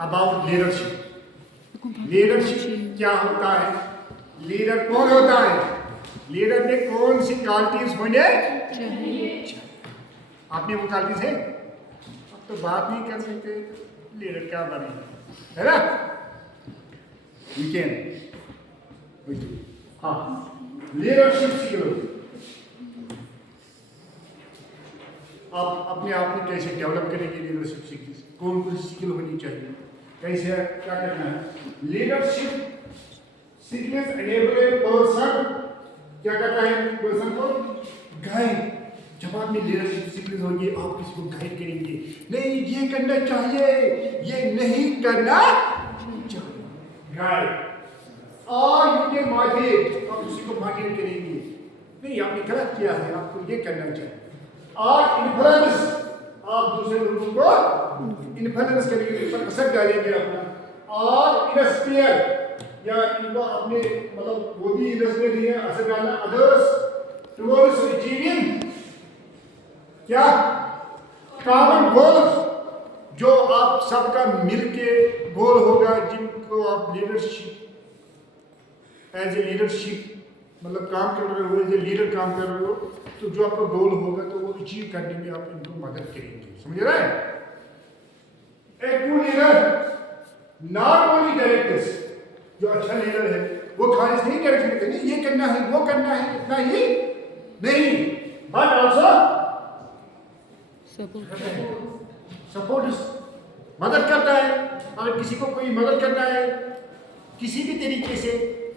About leadership. Leadership क्या होता है, लीडर कौन होता है, लीडर में कौन सी क्वालिटीज होने चाहिए। आपने वो क्वालिटीज है, अब तो बात नहीं कर सकते लीडर क्या बने, है ना। हाँ, लीडरशिप स्किल आप अपने आप में कैसे डेवलप करेंगे, लीडरशिप स्किल कौन कौन सी स्किल होनी चाहिए, कैसे क्या करना है। Leadership skills enable a person, क्या करता है पर्सन को गाइड। जब आप में लीडरशिप स्किल्स होंगे आप किसी को गाइड करेंगे, नहीं ये करना चाहिए, ये नहीं करना चाहिए, गाइड। और ये मोटिवेट, आप किसी को मोटिवेट करेंगे, नहीं आपने गलत किया है, आपको ये करना चाहिए। और इन्फ्लुएंस, आप दूसरे लोगों को इन्फ्लुएंस करेंगे, पर असर डालेंगे अपना। और इंस्पायर, या इनको अपने मतलब वो भी इंस्पायर है, असर डालना अदर्स टुवर्ड्स अचीविंग क्या कॉमन गोल्स, जो आप सबका मिलके गोल होगा, जिनको आप लीडरशिप एज ए लीडरशिप मतलब काम कर रहे हो, एज ए लीडर काम कर रहे हो, तो जो आपका गोल होगा तो वो अचीव करने में आप इनको मदद करेंगे, समझ रहे हैं। A true leader not only directors, जो अच्छा लीडर है वो खारिज नहीं कर सकते, नहीं ये करना है वो करना है इतना ही नहीं, बट ऑल्सो सपोर्ट, मदद करता है। अगर किसी को कोई मदद करना है किसी भी तरीके से,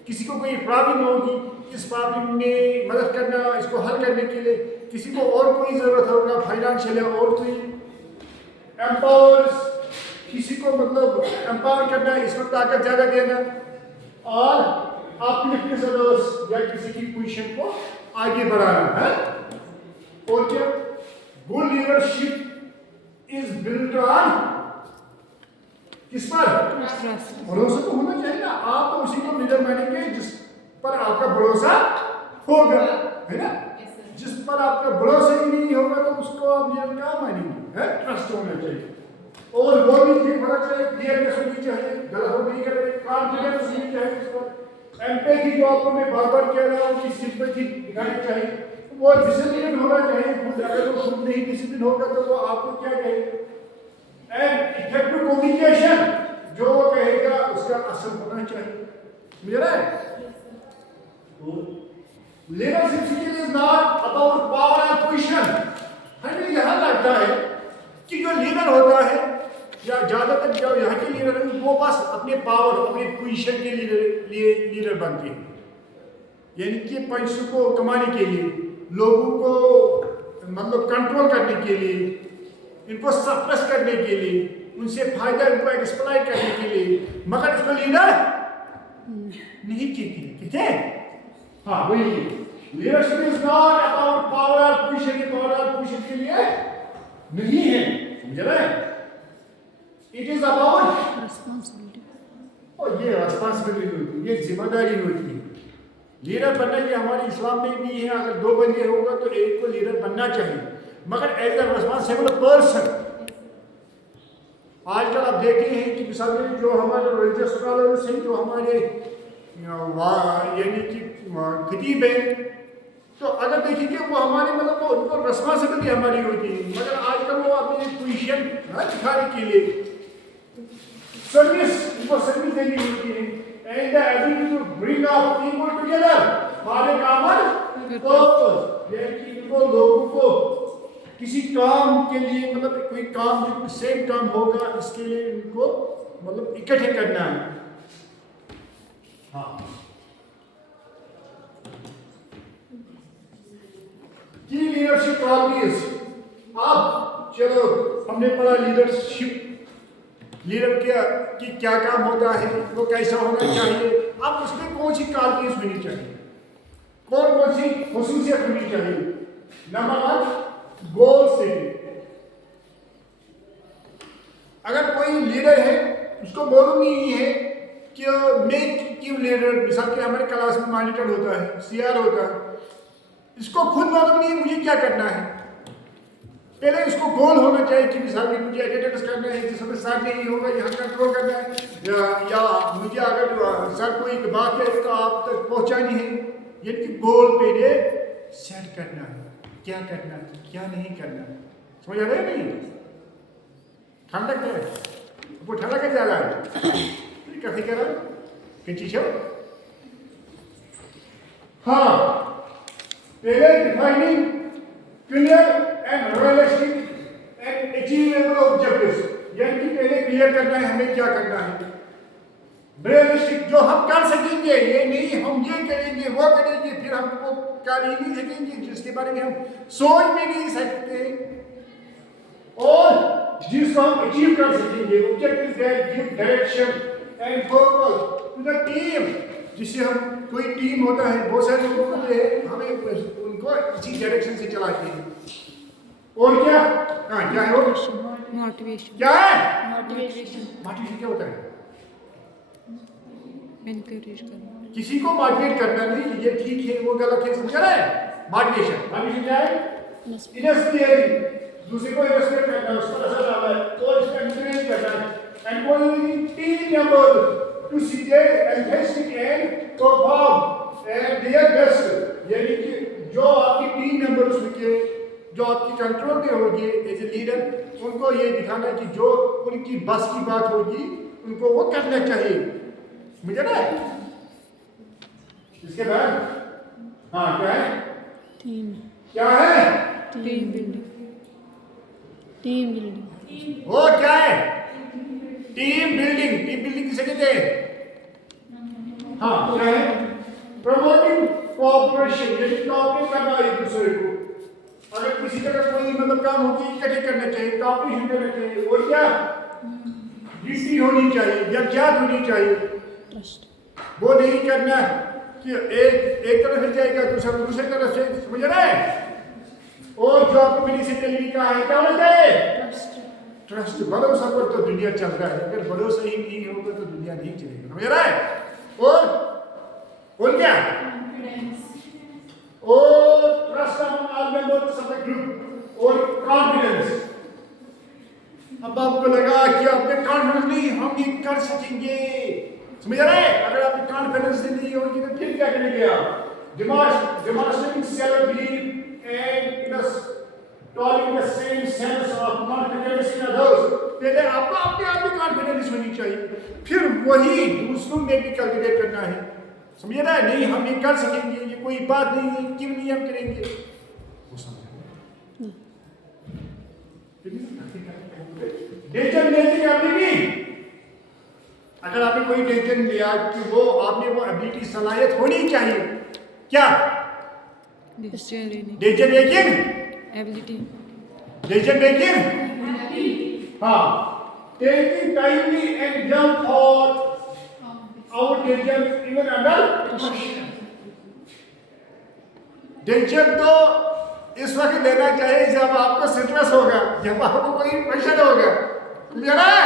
किसी को कोई प्रॉब्लम होगी, इस प्रॉब्लम में मदद करना, इसको हल करने के लिए, किसी को और कोई ज़रूरत होगा फाइनेंशियल या और कोई, एम्पावर्स, किसी को मतलब एम्पावर करना है, इसको ताकत ज़्यादा देना, और अपलिफ्ट अदर्स या किसी की पोजीशन को आगे बढ़ाना है। और क्या good leadership is built on किस पर, भरोसा तो होना चाहिए ना। आप तो उसी को लीडर मानेंगे जिस पर आपका भरोसा होगा, है ना। जिस पर आपका भरोसा ही नहीं होगा तो उसको आप लीडर क्या मानेंगे, है। ट्रस्ट होना चाहिए, और वो भी ठीक होना चाहिए, क्लियरनेस होनी चाहिए, गलत नहीं करेंगे, कॉन्फिडेंस होनी चाहिए इस पर, एम्पैथी जो आपको मैं बार-बार कह रहा हूँ कि सिंपैथी दिखानी चाहिए, वो डिसिप्लिन होना चाहिए खुद। अगर वो खुद नहीं डिसिप्लिन होगा तो वो आपको क्या कहेगा। एंड इफेक्टिव कम्युनिकेशन, जो वो कहेगा उसका असर होना चाहिए, समझ रहे हैं। Leadership skill is not about power and position. हमें यहाँ लगता है कि जो लीडर होता है या ज्यादातर जो यहाँ के लीडर हैं वो बस अपने पावर, अपने पोजीशन के लिए लीडर बनते हैं, यानी कि पैसों को कमाने के लिए, लोगों को मतलब कंट्रोल करने के लिए, इनको सप्रेस करने के लिए, उनसे फायदा इनको एक्सप्लॉइट करने के लिए, मगर इसको लीडर नहीं कहते। हाँ वही, leadership is not about power और पोजीशन, पावर और पोजीशन के लिए नहीं है, समझ रहे हैं। इट इज अबाउट रिस्पांसिबिलिटी, और ये रिस्पांसिबिलिटी होती है, ये जिम्मेदारी होती है। लीडर बनना ये हमारे इस्लाम में भी है, अगर दो बंदे होगा तो एक को लीडर बनना चाहिए, मगर एज अ रिस्पांसिबल पर्सन। आजकल आप देखते हैं कि मिसाल में जो हमारे रिलीजियस स्कॉलर्स हैं, जो हमारे यानी कि खतीब हैं, तो अगर देखेंगे वो हमारे मतलब वो उनको रिस्पांसिबिलिटी हमारी होती है, मगर आजकल वो अपनी पोजीशन दिखाने के लिए सर्विस, उनको सर्विस देनी होती है, and the ability to bring up people together for a common purpose, यानी कि इनको लोगों को किसी काम के लिए, मतलब कोई काम जो सेम काम होगा इसके लिए इनको मतलब इकट्ठे करना है। हाँ, की लीडरशिप क्वालिटीज। अब चलो हमने पढ़ा लीडरशिप, लीडर की क्या काम होता है, वो कैसा होना चाहिए। अब उसमें कौन सी क्वालिटीज होनी चाहिए, कौन कौन सी खसूसियत होनी चाहिए। Number 1, goal setting. अगर कोई लीडर है उसको मालूम नहीं है कि मैं क्यों लीडर, मिसाल के हमारे क्लास में मॉनिटर होता है, सीआर होता है, इसको खुद मालूम नहीं है मुझे क्या करना है, पहले उसको गोल होना चाहिए कि मिसाल में मुझे अटेंडेंस करना है, जिसमें सर नहीं होगा यहाँ कंट्रोल करना है, या मुझे अगर सर कोई बात है तो आप तक पहुँचानी है, ये कि गोल पहले सेट करना है, क्या करना है क्या नहीं करना है, समझ आ रहा है नहीं? ठंडा क्या है वो ठंडा क्या जा रहा है काफी कह रहा है चीज है। हाँ, पहले defining clear and realistic and achievable objectives, यानी कि पहले क्लियर करना है हमें क्या करना है, रियलिस्टिक जो हम कर सकेंगे, ये नहीं हम ये करेंगे वो करेंगे फिर हमको कर ही नहीं सकेंगे, जिसके बारे में हम सोच भी नहीं सकते, और जिसको हम अचीव कर सकेंगे, objectives that give direction and purpose to the team, जिससे हम कोई टीम होता है बहुत सारे लोग होते हैं, हमें उनको इसी डायरेक्शन से चलाते हैं। और क्या क्या है वो मोटिवेशन, क्या है मोटिवेशन क्या होता है? एनकरेज करना, किसी को मोटिवेट करना नहीं, ये ठीक है वो गलत है, समझ रहा है? मोटिवेशन क्या है? इंस्पिरेशन, दूसरे को इंस्पायर करना, उसको असर डालना है और इसका इंकरेज करना है, एंड कोई team member to see enthusiastic and perform and their best, यानी कि जो आपकी टीम मेंबर उसमें के जो आपकी कंट्रोल में होगी एज ए लीडर, उनको ये दिखाना कि जो उनकी बस की बात होगी उनको वो करना चाहिए, मुझे ना। इसके बाद हाँ क्या है? टीम, क्या है? टीम बिल्डिंग, टीम बिल्डिंग, वो क्या है? टीम बिल्डिंग, टीम बिल्डिंग किसे कहते हैं? हाँ क्या है? प्रमोटिंग कोऑपरेशन, यानी कोऑपरेट करना एक दूसरे को, अगर किसी तरह कोई मतलब काम होगी इकट्ठे करना चाहिए, कोऑपरेशन करना चाहिए, और क्या यूनिटी होनी चाहिए, यकजात होनी चाहिए, ट्रस्ट, वो नहीं करना कि एक तरफ से जाएगा दूसरे तरफ से, समझ रहा है? और जो आपको मिली से टेलीवी का है क्या होना चाहिए? ट्रस्ट, भरोसा पर तो दुनिया चल रहा है, अगर भरोसा ही नहीं होगा तो दुनिया नहीं चलेगी, समझ रहा है? और क्या? और trust among all members of the group, और कॉन्फिडेंस। अब आपको लगा कि आपने कॉन्फिडेंस नहीं, हम ये कर सकेंगे, समझ रहा है? अगर आपने कॉन्फिडेंस नहीं होगी तो फिर क्या करेंगे आप? Demonstrating self-belief and in the same sense of confidence in others. पहले आपको अपने आप में कॉन्फिडेंस होनी चाहिए, फिर वही दूसरों में भी कल्टिवेट करना है, समझ रहा है? नहीं हम ये कर सकेंगे, ये कोई बात नहीं है, क्यों नहीं हम करेंगे, वो समझ डिसीजन मेकिंग एबिलिटी, अगर आपने कोई डिसीजन लिया कि वो आपने वो एबिलिटी सलाहियत होनी चाहिए, क्या decision making ability, decision making, हाँ, taking timely and jump for our decision even under decision तो इस वक्त लेना चाहिए जब आपको स्ट्रेस होगा, जब आपको कोई प्रेशर होगा, क्लियर है?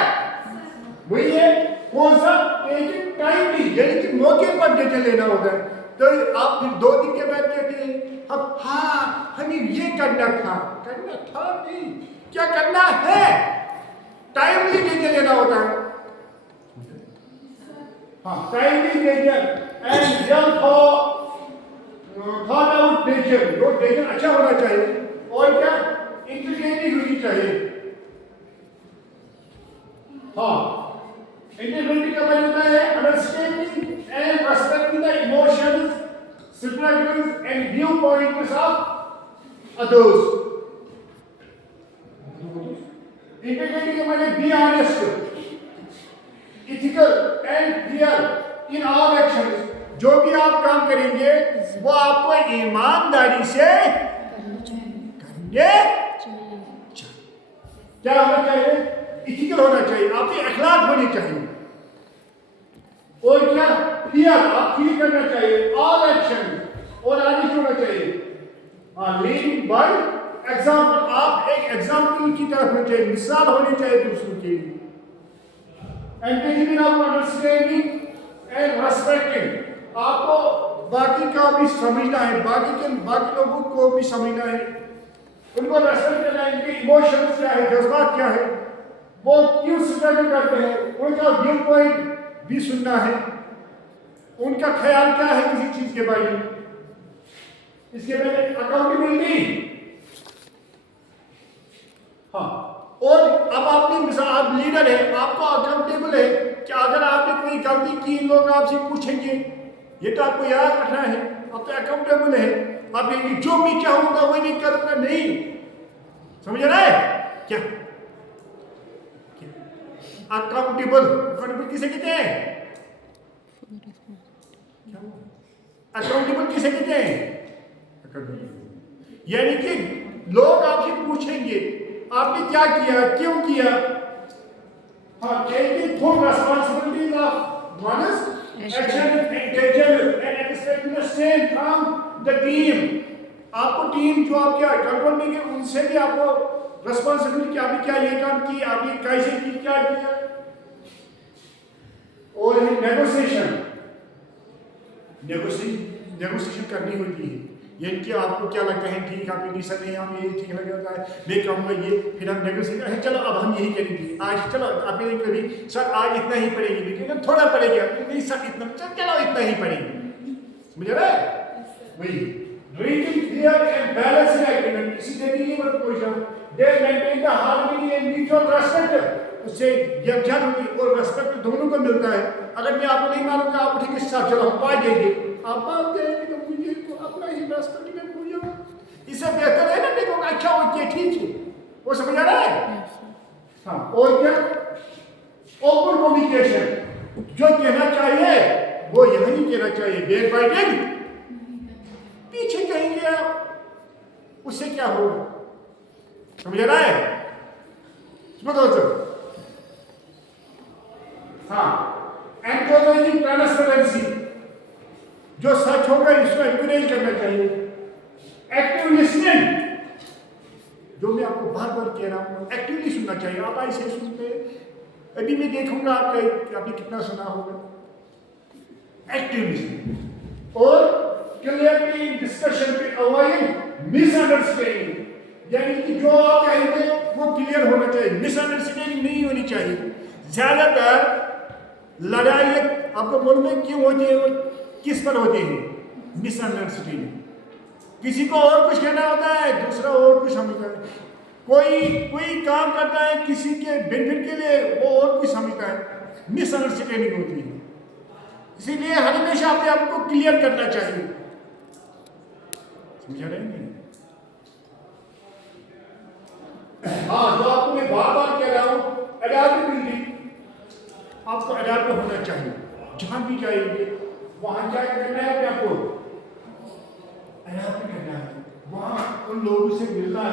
वही है कौन सा? टेकिंग टाइमली, यानी कि मौके पर डिसीजन लेना होता है, तो आप फिर 2 दिन के बाद कहते हैं अब हाँ हमें ये करना था नहीं, क्या करना है? टाइमली डिसीजन लेना होता है, हाँ timely decision and jump for thought out decision, वो डिसीजन अच्छा होना चाहिए, और क्या इंटीग्रेटिव होनी चाहिए, हाँ इंटीग्रेटिव का मतलब होता है understanding and respecting the emotions, struggles and viewpoints of others. Integrity के माने be honest, ethical and fair in all actions. जो भी आप काम करेंगे वो आपको ईमानदारी से करने क्या होना चाहिए? इथिकल होना चाहिए, आपके अखलाक होने चाहिए, और क्या फियर आप फील करना चाहिए, ऑल एक्शन, और आगे होना चाहिए लीडिंग बाय एग्जांपल, आप एक एग्जांपल की तरफ होना चाहिए, मिसाल होनी चाहिए दूसरों के लिए, end of understanding and respecting, आपको बाकी का भी समझना है, बाकी लोगों को भी समझना है, उनको रेस्पेक्ट करना है, इनके इमोशंस क्या है, जज्बात क्या है, वो क्यों स्ट्रगल करते हैं, उनका व्यू पॉइंट भी सुनना है, उनका ख्याल क्या है किसी चीज के बारे में। इसके पहले अकाउंटेबिलिटी। हाँ, और अब आपने मिसाल, आप लीडर है, आपको अकाउंटेबल है कि अगर आपने कोई गलती की लोग आपसे पूछेंगे, ये तो आपको याद रखना है, आप तो अकाउंटेबल है। आप कहेंगे जो मैं चाहूंगा वही नहीं करूंगा, नहीं, समझ रहा है क्या? अकाउंटेबल किसे कहते हैं? अकाउंटेबल किसे कहते हैं? यानी कि लोग आपसे पूछेंगे आपने क्या किया, क्यों किया। हाँ, taking full responsibility of one's action and intention and expecting the same from the team। आपको टीम जो आपके कंट्रोल में है उनसे भी आपको रिस्पॉन्सिबिलिटी कि आपने क्या ये काम किया, आपने कैसे की, क्या किया। और नेगोशिएशन नेगोशिएशन करनी होती है। यानी कि आपको क्या लगता है ठीक, आपको नहीं सर नहीं हम ये ठीक लग जाता है, मैं कहूँगा ये, फिर हम नेगोशिएट है, चलो अब हम यही करेंगे आज, चलो आपने कभी सर आज इतना ही पड़ेगी, लेकिन थोड़ा पड़ेगा, नहीं सर इतना, चलो इतना ही पड़ेगी। समझ रहा है? वही reaching clear and balance agreement. इसी तरीके की बात कोई जाओ, दे maintain the harmony and mutual respect. उससे यकजहत होगी और रेस्पेक्ट दोनों को मिलता है। अगर मैं आपको नहीं मानूंगा, आप ठीक है साहब चलो हम पा देंगे, आप बात देंगे तो मुझे तो अपना ही रेस्पेक्ट में भूल जाओ। इससे बेहतर है ना देखो अच्छा हो ठीक है, वो समझ आ रहा है? हाँ, और क्या ओपन कम्युनिकेशन, जो कहना चाहिए वो यही कहना चाहिए, बैक बाइटिंग पीछे कहेंगे आप, उससे क्या होगा? समझ रहा है? दोस्तों हाँ, एनकरेजिंग ट्रांसपेरेंसी, जो सच होगा इसको एनकरेज करना चाहिए। एक्टिव लिसनिंग, जो मैं आपको बार बार कह रहा हूँ, एक्टिवली सुनना चाहिए। आप ऐसे सुनते अभी मैं देखूंगा आपका आपने कितना सुना होगा। एक्टिव लिसनिंग और क्लियरली डिस्कशन पे अवॉइडिंग मिसअंडरस्टैंडिंग, यानी कि जो आप कहेंगे वो क्लियर होना चाहिए, मिसअंडरस्टैंडिंग नहीं होनी चाहिए। ज्यादातर लड़ाई आपको मालूम है क्यों होती है, वो किस पर होती है? मिसअंडरस्टैंडिंग। किसी को और कुछ कहना होता है, दूसरा और कुछ समझता है। कोई काम करता है किसी के बेनिफिट के लिए, वो और कुछ समझता है, मिसअंडरस्टैंडिंग होती है। इसीलिए हमेशा अपने आप को क्लियर करना चाहिए। समझा रहे हैं? हाँ, जो आपको मैं बार बार कह रहा हूँ, अडैप्टेबिलिटी, आपको अडैप्ट होना चाहिए। जहां भी जाएंगे वहां क्या करना है, आपको अडैप्ट करना है, वहां उन लोगों से मिलना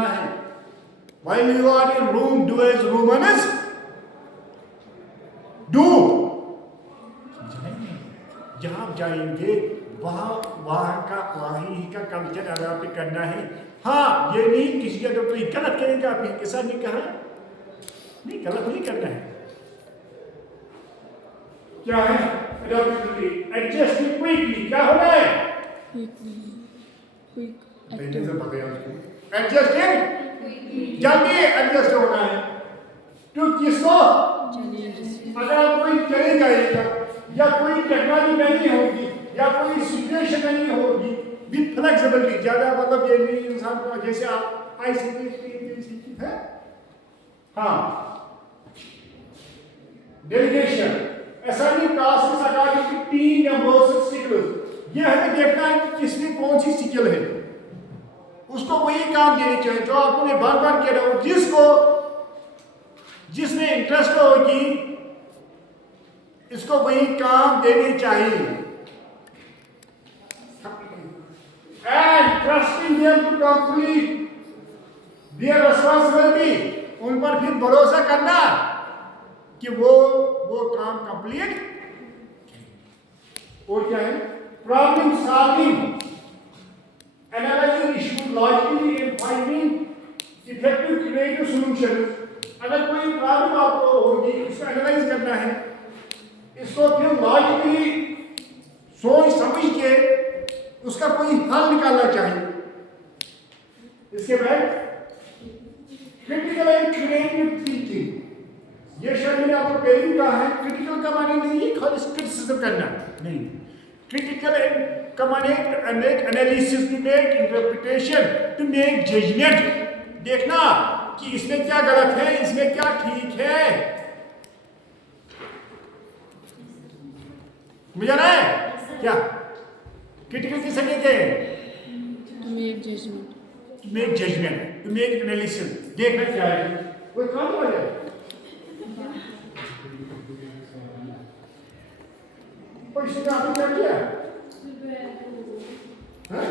है। While you are in room, do as Romans do। जहां आप जाएंगे वहां का कल्चर अडैप्ट करना है। हाँ, ये नहीं किसी का जब कोई गलत करेगा आप इसके साथ नहीं कहा, नहीं गलत नहीं करना है। क्या है अडैप्टेबिलिटी? एडजस्टिंग क्विकली, क्या होना है? एडजस्टिंग जल्दी एडजस्ट होना है। तो किसको? अगर आप कोई चले जाएगा या कोई टेक्नोलॉजी नहीं होगी या कोई सिचुएशन नहीं होगी, विद फ्लेक्सिबिलिटी, ज्यादा मतलब ये नहीं इंसान को जैसे आप ICT है। हाँ, delegation, assigning task according to team members skills. ये हमें देखना है कि किसमें कौन सी स्किल है, उसको वही काम देने चाहिए। जो आपको मैं बार बार कह रहा हूँ, जिसमें इंटरेस्ट होगी इसको वही काम देने चाहिए। And trusting them to complete their responsibility, उन पर फिर भरोसा करना कि वो काम कंप्लीट। और क्या है? Problem solving, analysing issue logically and finding effective creative solution. अगर कोई प्रॉब्लम आपको होगी, उसको एनालाइज करना है, इसको फिर लॉजिकली सोच समझ के उसका कोई हल निकालना चाहिए। इसके इसके बाद क्रिटिकल एंड क्रिएटिव थिंकिंग। ये शायद मैंने आपको पहले भी कहा है, क्रिटिकल का माने नहीं है खाली क्रिटिसिज्म करना, नहीं। क्रिटिकल एंड का माने to make analysis, to make interpretation, to make judgement, देखना कि इसमें क्या गलत है, इसमें क्या ठीक है। मुझे ना है क्या क्रिटिकल किसे कहते हैं? To make judgement, to make judgement, to make analysis, देखना क्या है। कोई काम हो जाए और इसने आपने क्या किया? हाँ?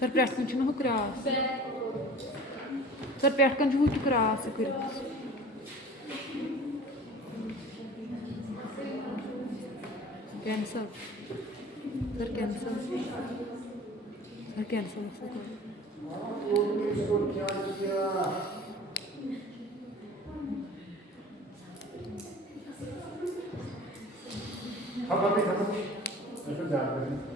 सर पेट कन छुना हो क्रास, सर पेट कन छु क्रास कर cancel, sir cancel, sir cancel लोगों ने इसको क्या किया? अब अभी खत्म, ऐसा जा रहे हैं।